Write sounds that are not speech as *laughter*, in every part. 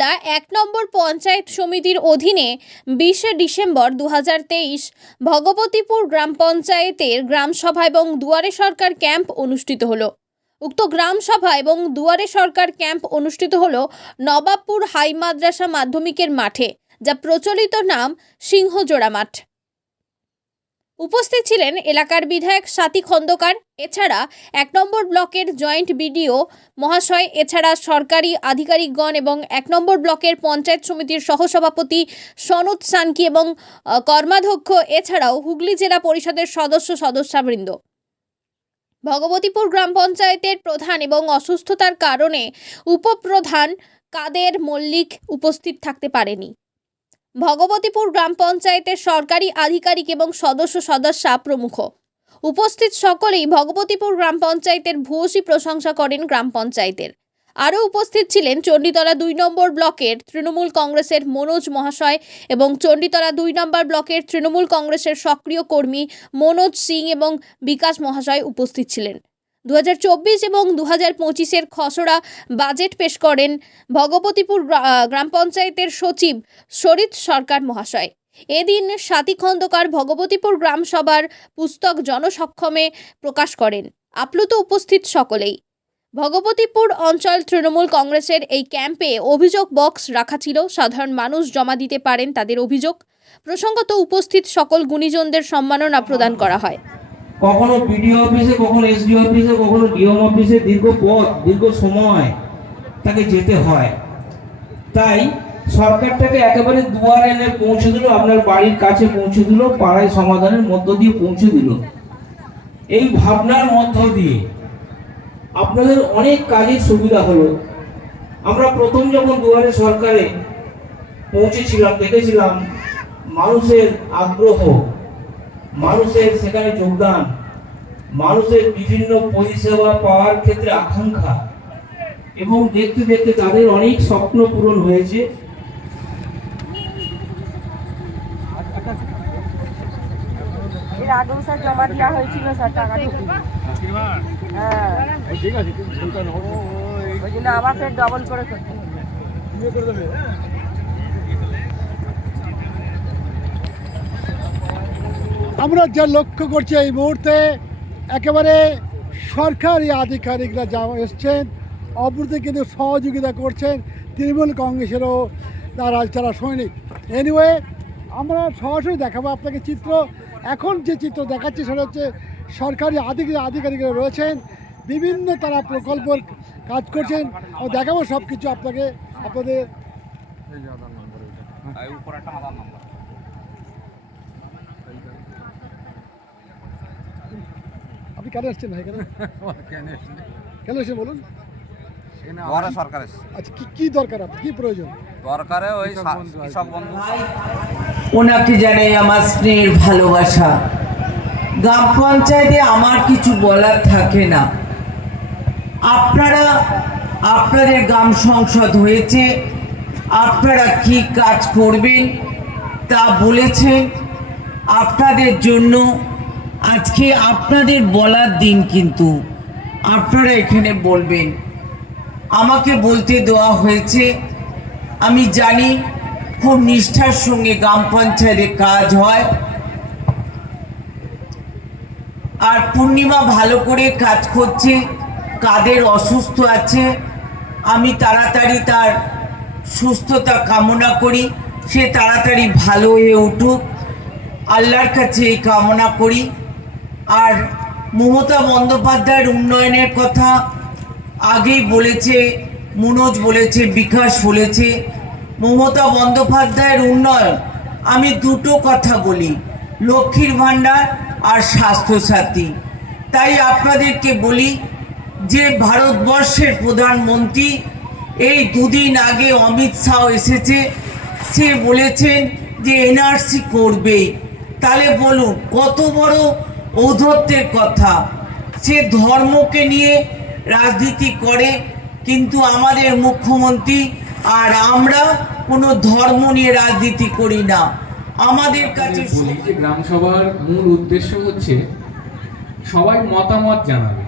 চণ্ডীতলা এক নম্বর পঞ্চায়েত সমিতির অধীনে বিশে ডিসেম্বর দু হাজার তেইশ ভগবতীপুর গ্রাম পঞ্চায়েতের গ্রামসভা এবং দুয়ারে সরকার ক্যাম্প অনুষ্ঠিত হলো। উক্ত গ্রাম সভা এবং দুয়ারে সরকার ক্যাম্প অনুষ্ঠিত হল নবাবপুর হাই মাদ্রাসা মাধ্যমিকের মাঠে, যা প্রচলিত নাম সিংহজোড়া মাঠ। উপস্থিত ছিলেন এলাকার বিধায়ক সাথী খন্দকার, এছাড়া এক নম্বর ব্লকের জয়েন্ট বিডিও মহাশয়, এছাড়া সরকারি আধিকারিকগণ এবং এক নম্বর ব্লকের পঞ্চায়েত সমিতির সহসভাপতি সনদ সানকি এবং কর্মাধ্যক্ষ, এছাড়াও হুগলি জেলা পরিষদের সদস্য সদস্যবৃন্দ। ভগবতীপুর গ্রাম পঞ্চায়েতের প্রধান এবং অসুস্থতার কারণে উপপ্রধান কাদের মল্লিক উপস্থিত থাকতে পারেনি। ভগবতীপুর গ্রাম পঞ্চায়েতের সরকারি আধিকারিক এবং সদস্য সদস্যা প্রমুখ। উপস্থিত সকলেই ভগবতীপুর গ্রাম পঞ্চায়েতের ভূয়সী প্রশংসা করেন গ্রাম পঞ্চায়েতের। আরও উপস্থিত ছিলেন চণ্ডীতলা দুই নম্বর ব্লকের তৃণমূল কংগ্রেসের মনোজ মহাশয় এবং চণ্ডীতলা দুই নম্বর ব্লকের তৃণমূল কংগ্রেসের সক্রিয় কর্মী মনোজ সিং এবং বিকাশ মহাশয় উপস্থিত ছিলেন। দু হাজার চব্বিশ এবং দু হাজার পঁচিশের খসড়া বাজেট পেশ করেন ভগবতীপুর গ্রা- গ্রাম পঞ্চায়েতের সচিব শরীদ সরকার মহাশয়। এদিন সাথী খন্দকার ভগবতীপুর গ্রাম সভার পুস্তক জনসক্ষমে প্রকাশ করেন। আপ্লুত উপস্থিত সকলেই। ভগবতীপুর অঞ্চল তৃণমূল কংগ্রেসের এই ক্যাম্পে অভিযোগ বক্স রাখা ছিল। সাধারণ মানুষ জমা দিতে পারেন তাদের অভিযোগ। প্রসঙ্গত উপস্থিত সকল গুণীজনদের সম্মাননা প্রদান করা হয়। কখনো বিডিও অফিসে, কখনো এসডি অফিসে, কখনো ডিএম অফিসে দীর্ঘ পথ, দীর্ঘ সময় তাকে যেতে হয়। তাই সরকারটাকে একেবারে দুয়ার এনে পৌঁছে দিল, আপনার বাড়ির কাছে পৌঁছে দিল, পাড়ায় সমাধানের মধ্য দিয়ে পৌঁছে দিল। এই ভাবনার মধ্য দিয়ে আপনাদের অনেক কাজের সুবিধা হলো। আমরা প্রথম যখন দুয়ারে সরকারে পৌঁছেছিলাম, দেখেছিলাম মানুষের আগ্রহ মানুষের সেখানে যোগদান মানুষের বিভিন্ন পরিষেবা পাওয়ার ক্ষেত্রে আকাঙ্ক্ষা এবং দেখতে দেখতে তাদের অনেক স্বপ্ন পূরণ হয়েছে। এর আগেও স্যার জমা দেওয়া হয়েছিল স্যার টাকা ঢুকিয়ে হ্যাঁ। ওই জন্য আবার ডবল করে করতে আমরা যা লক্ষ্য করছি এই মুহূর্তে একেবারে সরকারি আধিকারিকরা যা এসছেন অপরতে কিন্তু সহযোগিতা করছেন তৃণমূল কংগ্রেসেরও তারা যারা সৈনিক। এনিওয়ে আমরা সরাসরি দেখাবো আপনাকে চিত্র। এখন যে চিত্র দেখাচ্ছি সেটা হচ্ছে সরকারি আধিকারিক আধিকারিকরা রয়েছেন বিভিন্ন তারা প্রকল্পের কাজ করছেন। ও দেখাবো সব কিছু আপনাকে আপনাদের আপনি কেন এসছেন ভাই *laughs* কেন কেন এসছেন বলুন। সরকার আচ্ছা কি কি দরকার আপনার? কি প্রয়োজন? দরকারে ওই কৃষক বন্ধু। ওনাকে জানাই আমার স্নেহের ভালোবাসা। গ্রাম পঞ্চায়েতে আমার কিছু বলার থাকে না। আপনারা আপনাদের গ্রাম সংসদ হয়েছে। আপনারা কি কাজ করবেন তা বলেছেন। আপনাদের জন্য আজকে আপনাদের বলার দিন কিন্তু আপনারা এখানে বলবেন। আমাকে বলতে দেওয়া হয়েছে, আমি জানি খুব নিষ্ঠার সঙ্গে গ্রাম পঞ্চায়েতে কাজ হয়। আর পূর্ণিমা ভালো করে কাজ করছে, কাদের অসুস্থ আছে, আমি তাড়াতাড়ি তার সুস্থতা কামনা করি, সে তাড়াতাড়ি ভালো হয়ে উঠুক। আল্লাহর কাছে এই কামনা করি। আর মমতা বন্দ্যোপাধ্যায়ের উন্নয়নের কথা আগেই বলেছে, মনোজ বলেছে, বিকাশ বলেছে। মমতা বন্দ্যোপাধ্যায়ের উন্নয়ন, আমি দুটো কথা বলি, লক্ষ্মীর ভাণ্ডার আর স্বাস্থ্যসাথী। তাই আপনাদেরকে বলি যে ভারতবর্ষের প্রধানমন্ত্রী এই দুদিন আগে অমিত শাহ এসেছে, সে বলেছেন যে এনআরসি করবে তাহলে বলুন, কত বড় ঔদ্ধত্যের কথা। সে ধর্মকে নিয়ে রাজনীতি করে কিন্তু আমাদের মুখ্যমন্ত্রী আর আমরা কোনো ধর্ম নিয়ে রাজনীতি করি না। আমাদের কাছে যে গ্রাম সভার মূল উদ্দেশ্য হচ্ছে সবাই মতামত জানাবে।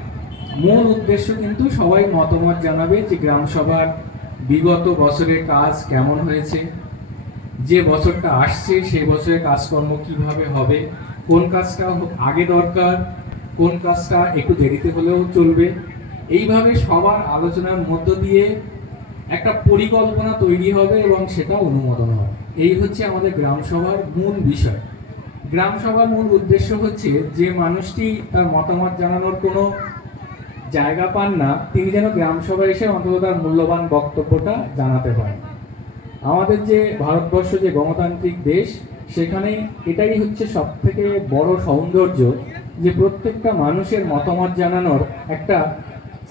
মূল উদ্দেশ্য কিন্তু সবাই মতামত জানাবে যে গ্রাম সভার বিগত বছরের কাজ কেমন হয়েছে যে বছরটা আসছে সেই বছরের কাজকর্ম কীভাবে হবে কোন কাজটা আগে দরকার, কোন কাজটা একটু দেরিতে হলেও চলবে। এইভাবে সবার আলোচনার মধ্য দিয়ে একটা পরিকল্পনা তৈরি হবে এবং সেটা অনুমোদন হবে। এই হচ্ছে আমাদের গ্রাম সভার মূল বিষয়। গ্রাম সভার মূল উদ্দেশ্য হচ্ছে যে মানুষটি তার মতামত জানানোর কোনো জায়গা পান না, তিনি যেন গ্রাম সভায় এসে অন্তত তার মূল্যবান বক্তব্যটা জানাতে পারেন। আমাদের যে ভারতবর্ষ যে গণতান্ত্রিক দেশ সেখানে এটাই হচ্ছে সব থেকে বড় সৌন্দর্য যে প্রত্যেকটা মানুষের মতামত জানানোর একটা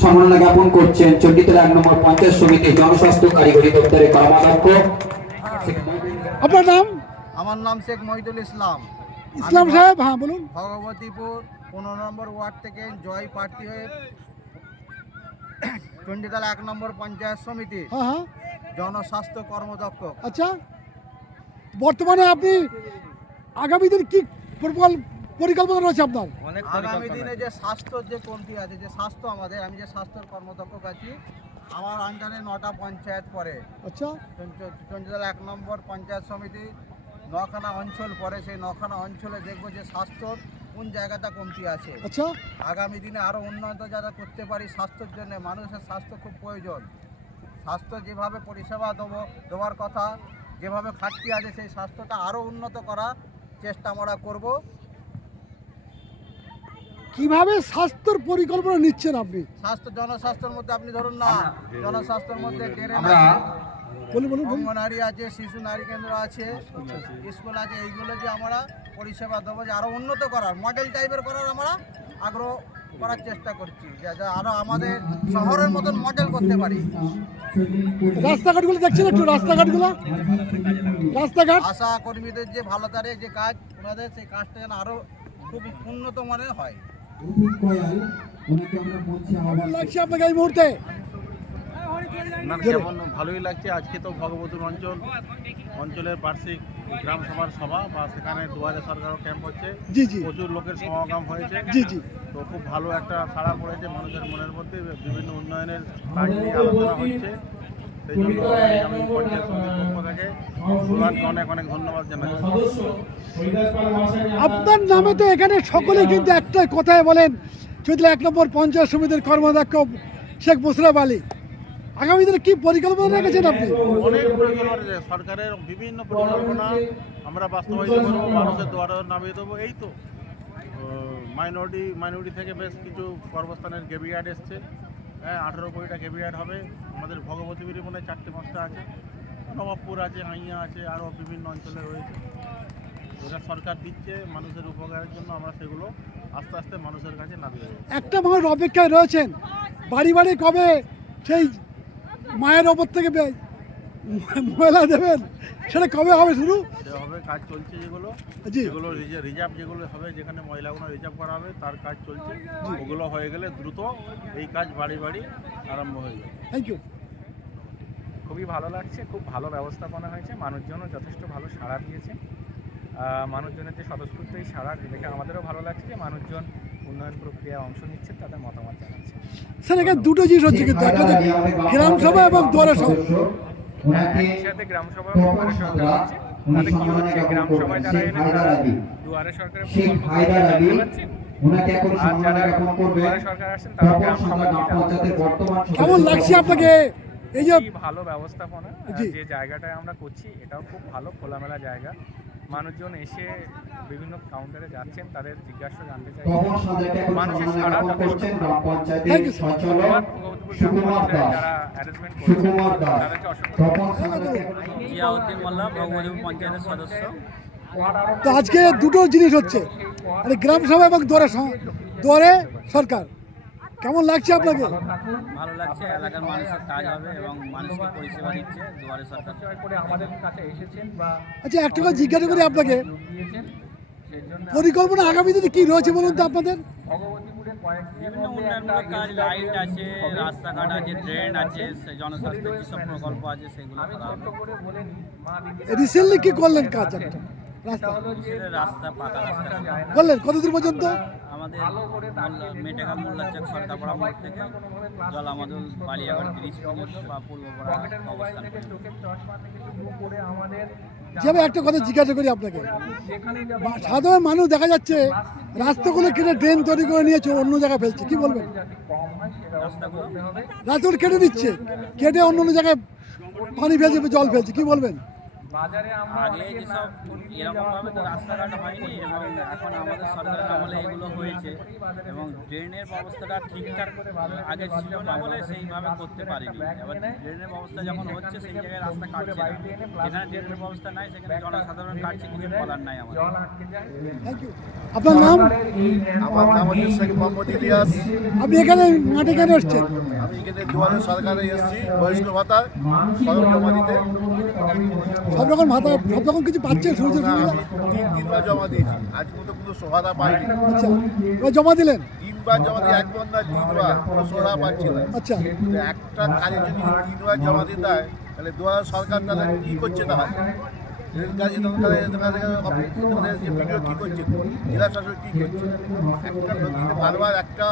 সম্মাননা জ্ঞাপন করছেন চণ্ডীতলা এক নম্বর পঞ্চায়েত সমিতি জনস্বাস্থ্য কারিগরি দপ্তরের কর্মাধ্যক্ষ। আপনার নাম? আমার নাম শেখ মহিদুল ইসলাম। ইসলাম সাহেব হ্যাঁ বলুন। ভগবতীপুর পনেরো নম্বর ওয়ার্ড থেকে জয় প্রার্থী হয়ে চণ্ডীতলা এক নম্বর পঞ্চায়েত সমিতি হ্যাঁ হ্যাঁ। জনস্বাস্থ্য কর্মদক্ষ। আচ্ছা বর্তমানে আপনি আগামী দিন কি পরিকল- পরিকল্পনা রয়েছে আপনার। আগামী দিনে যে স্বাস্থ্য যে কমতি আছে যে স্বাস্থ্য আমাদের আমি যে স্বাস্থ্যের কর্মদক্ষ আছি আমার আন্ডারে নটা পঞ্চায়েত পড়ে। আচ্ছা। চঞ্চ- এক নম্বর পঞ্চায়েত সমিতি নখানা অঞ্চল পরে সেই নখানা অঞ্চলে দেখব যে স্বাস্থ্যর কোন জায়গাটা কমতি আছে। আচ্ছা। আগামী দিনে আরও উন্নত যারা করতে পারি স্বাস্থ্যের জন্য মানুষের স্বাস্থ্য খুব প্রয়োজন। স্বাস্থ্য যেভাবে পরিষেবা দেবো দেওয়ার কথা যেভাবে খাটতি আছে সেই স্বাস্থ্যটা আরও উন্নত করা চেষ্টা আমরা করব। কীভাবে স্বাস্থ্যর পরিকল্পনা নিচ্ছেন আপনি? স্বাস্থ্য জনস্বাস্থ্যের মধ্যে আপনি ধরুন না জনস্বাস্থ্যের মধ্যে বলুন অঙ্গনারী আছে শিশু নারী কেন্দ্র আছে স্কুল আছে এইগুলো যে আমরা পরিষেবা দেবো যে আরও উন্নত করার মডেল টাইপের করার আমরা আগ্রহ করার চেষ্টা করছি যে যা আরও আমাদের শহরের মতন মডেল করতে পারি। রাস্তাঘাটগুলো দেখছেন একটু রাস্তাঘাটগুলো? রাস্তাঘাট? আশা কর্মীদের যে ভালো তারে যে কাজ ওনাদের সেই কাজটা যেন আরও খুব উন্নত মানের হয়। কেমন লাগছে আপনাকে এই মুহূর্তে? না কেমন ভালোই লাগছে। আজকে তো ভগবতুর অঞ্চল অঞ্চলের বার্ষিক গ্রাম সভার সভা বা সেখানে দুয়ারে সরকারও ক্যাম্প হচ্ছে। জি জি। প্রচুর লোকের সমাগম হয়েছে। জি জি। তো খুব ভালো একটা সাড়া পড়েছে মানুষের মনের মধ্যে। বিভিন্ন উন্নয়নের কাজ নিয়ে আলোচনা হচ্ছে। সেই জন্য অনেক অনেক ধন্যবাদ জানাচ্ছি আপনার নামে তো এখানে সকলে কিন্তু একটাই কথাই বলেন চৈতলা এক নম্বর পঞ্চায়েত সমিতির কর্মদক্ষ শেখ মুশরাফ আলী, আগামী দিনে কি পরিকল্পনা রেখেছেন আপনি? অনেক পরিকল্পনা সরকারের বিভিন্ন পরিকল্পনা আমরা বাস্তবায়িত করব, মানুষের দ্বারা নামিয়ে দেবো, এই তো। মাইনরিটি মাইনরিটি থেকে বেশ কিছু কর্মস্থানের গেবিয়ার্ড এসছে। হ্যাঁ আঠেরো কোটিটা ক্যাবিনেট হবে। আমাদের ভগবতীপুরে মনে হয় চারটে, পাঁচটা আছে। নবাবপুর আছে, আইয়া আছে, আরও বিভিন্ন অঞ্চলে রয়েছে। যেটা সরকার দিচ্ছে, মানুষের উপকারের জন্য আমরা সেগুলো আস্তে আস্তে মানুষের কাছে নামিয়ে একটা মানুষ অপেক্ষায় রয়েছেন। বাড়ি বাড়ি কবে সেই মায়ের ওপর থেকে ময়লা দেবেন? সেটা কবে হবে শুরু সেভাবে কাজ চলছে যেগুলো। জি। যেগুলো রিজার্ভ যেগুলো হবে যেখানে মহিলাগুলো রিজার্ভ করা হবে তার কাজ চলছে। ওগুলো হয়ে গেলে দ্রুত এই কাজ বাড়ি বাড়ি আরম্ভ হয়ে যাবে। থ্যাংক ইউ খুবই ভালো লাগছে খুব ভালো ব্যবস্থাপনা হয়েছে মানুষজনও যথেষ্ট ভালো সাড়া দিয়েছে। মানুষজনের যে স্বতঃস্ফূর্ত এই সাড়া দেখে আমাদেরও ভালো লাগছে যে মানুষজন উন্নয়ন প্রক্রিয়ায় অংশ নিচ্ছে তাদের মতামত জানাচ্ছে স্যার এখানে দুটো জিনিস হচ্ছে কিন্তু একটা গ্রাম সভা এবং দুয়ারে সভা। ওনাকে তপন সাঁতরা উনি সম্মাননা হচ্ছে? জ্ঞাপন গ্রাম করবেন। শেখ হায়দার আলী। শেখ হায়দার আলী ওনাকে এখন আর সম্মাননা যারা জ্ঞাপন করবেন দুয়ারে সরকার আসছেন তারা তপন সাঁতরা গ্রাম পঞ্চায়েতের বর্তমান কেমন লাগছে আপনাকে? এই যে ভালো ব্যবস্থাপনা। যে জায়গাটায় আমরা করছি এটাও খুব ভালো খোলামেলা জায়গা। মানুষজন এসে বিভিন্ন কাউন্টারে যাচ্ছেন তাদের জিজ্ঞাসা জানতে চাই মানুষের যথেষ্ট যারা অ্যারেঞ্জমেন্ট করেছেন তাদেরকে অসংখ্য জিয়াউদ্দিন মোল্লা পঞ্চায়েতের সদস্য। তো আজকে দুটো জিনিস হচ্ছে মানে গ্রাম সভা এবং দোয়ারে সরকার। কেমন লাগছে আপনাকে? ভালো লাগছে এলাকার মানুষের কাজ হবে এবং মানুষকে পরিষেবা দিচ্ছে দুয়ারে সরকার। করে আমাদের কাছে এসেছেন বা আচ্ছা একটা কথা জিজ্ঞাসা করি আপনাকে। পরিকল্পনা আগামী দিনে কি রয়েছে বলুন তো আপনাদের? বিভিন্ন উন্নয়নমূলক কাজ লাইট আছে রাস্তাঘাট আছে ড্রেন আছে সে- জনস্বাস্থ্য যেসব প্রকল্প আছে সেগুলো রিসেন্টলি কি করলেন কাজ একটা? রাস্তা। বিশেষ রাস্তা পাকা রাস্তা। করলেন কতদূর পর্যন্ত? আমাদের মোল্লা- মেটেকা সরকারপাড়া মোড় থেকে জলামাদুল বালিয়াগড় ব্রিজ পর্যন্ত বা পূর্বপাড়া অবস্থান যেভাবে একটা কথা জিজ্ঞাসা করি আপনাকে। সাধারণ মানুষ দেখা যাচ্ছে রাস্তাগুলো কেটে ড্রেন তৈরি করে নিয়েছে অন্য জায়গায় ফেলছে। কি বলবেন? রাস্তাগুলো? রাস্তাগুলো কেটে দিচ্ছে কেটে অন্য অন্য জায়গায় পানি ফেলছে জল ফেলছে। কি বলবেন? আগে যেসব এরকমভাবে তো রাস্তাঘাট হয়নি এবং এখন আমাদের সরকারের আমলে এগুলো হয়েছে এবং ড্রেনের ব্যবস্থাটা ঠিকঠাক আগে ছিল না বলে সেইভাবে করতে পারিনি। এবার ড্রেনের ব্যবস্থা যখন হচ্ছে সেই জায়গায় রাস্তা কাটছে না। যেখানে ড্রেনের ব্যবস্থা নাই সেখানে জনসাধারণ কাটছে কিছু বলার নাই আমাদের। আপনার নাম? আমার নাম হচ্ছে শেখ মোহাম্মদ ইলিয়াস। আপনি এখানে মাঠে কেন এসছেন? আমি এখানে দুয়ারে সরকারে এসেছি বয়স্ক ভাতা সব রকম ভাতা সব রকম কিছু না, সুবিধা। তিনবার জমা দিয়েছি কোনো পাইনি। আচ্ছা জমা দিলেন? তিনবার জমা দিয়ে একবার না তিনবার কোনো সহায়তা পাচ্ছি না। আচ্ছা। একটা কাজের যদি তিনবার জমা দিতে তাহলে সরকার তাহলে কী করছে তাহলে? জেলা শাসক কী করছে? একটা বারবার একটা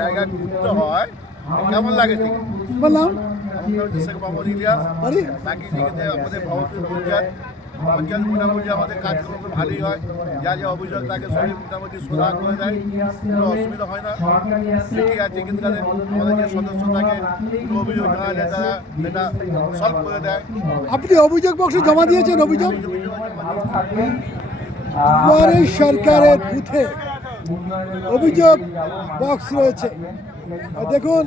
জায়গায় ঘুরতে হয় কেমন লাগে বললাম হচ্ছে শেখ মোহাম্মদ ইলিয়াস বাকি দিকে আমাদের ভবনপুর পঞ্চায়েত পঞ্চায়েত মোটামুটি আমাদের কাজকর্ম ভালোই হয়। যা যা অভিযোগ তাকে সবই মোটামুটি করে দেয়। কোনো অসুবিধা হয় না। ঠিকই আছে কিন্তু তাদের আমাদের যে সদস্য থাকে কোনো অভিযোগ জানালে তারা সেটা সলভ করে দেয়। আপনি অভিযোগ বক্সে জমা দিয়েছেন অভিযোগ? দুয়ারে সরকারের বুথে অভিযোগ বক্স রয়েছে। দেখুন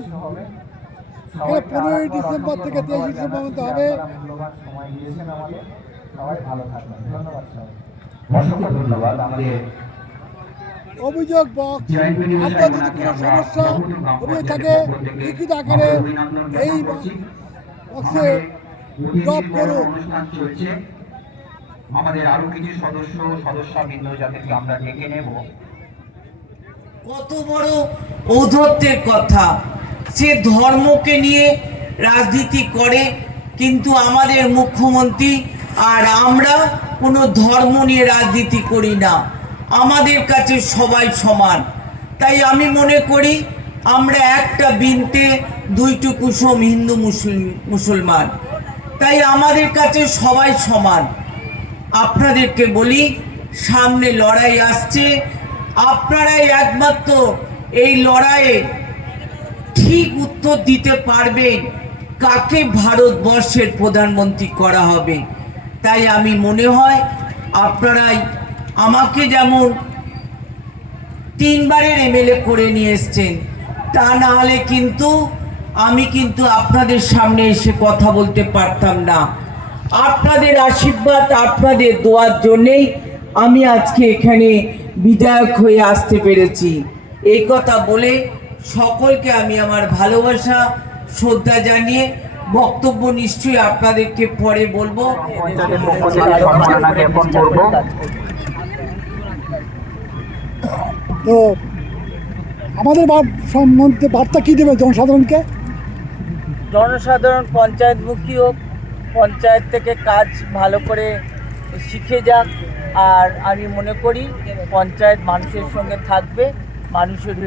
পনেরোই ডিসেম্বর থেকে তেইশে ডিসেম্বর পর্যন্ত হবে। অসংখ্য ধন্যবাদ আমাদের অভিযোগ বক্স আপনার যদি কোনো সমস্যা অভিযোগ থাকে লিখিত আকারে এই বক্সে ড্রপ করুন। আমাদের আরও কিছু সদস্য সদস্যবৃন্দ যাদেরকে আমরা ডেকে নেব। কত বড় ঔদ্ধত্যের কথা। সে ধর্মকে নিয়ে রাজনীতি করে, কিন্তু আমাদের মুখ্যমন্ত্রী আর আমরা কোনো ধর্ম নিয়ে রাজনীতি করি না। আমাদের কাছে সবাই সমান। তাই আমি মনে করি, আমরা একটা বিনতে দুইটু কুসুম হিন্দু মুসলিম, মুসলমান। তাই আমাদের কাছে সবাই সমান। আপনাদেরকে বলি, সামনে লড়াই আসছে। আপনারাই একমাত্র এই লড়াইয়ে ঠিক উত্তর দিতে পারবেন। কাকে ভারতবর্ষের প্রধানমন্ত্রী করা হবে? তাই আমি মনে হয় আপনারাই আমাকে যেমন তিনবারের এমএলএ করে নিয়ে এসছেন, তা না হলে কিন্তু আমি কিন্তু আপনাদের সামনে এসে কথা বলতে পারতাম না। আপনাদের আশীর্বাদ, আপনাদের দোয়ার জন্যেই আমি আজকে এখানে বিধায়ক হয়ে আসতে পেরেছি। এই কথা বলে সকলকে আমি আমার ভালোবাসা শ্রদ্ধা জানিয়ে বক্তব্য নিশ্চয়ই আপনাদেরকে পরে বলব। তো আমাদের বা- সম্বন্ধে বার্তা কী দেবে জনসাধারণকে? জনসাধারণ পঞ্চায়েত পঞ্চায়েতমুখী হোক পঞ্চায়েত থেকে কাজ ভালো করে শিখে যাক। আর আমি মনে করি পঞ্চায়েত মানুষের সঙ্গে থাকবে মানুষের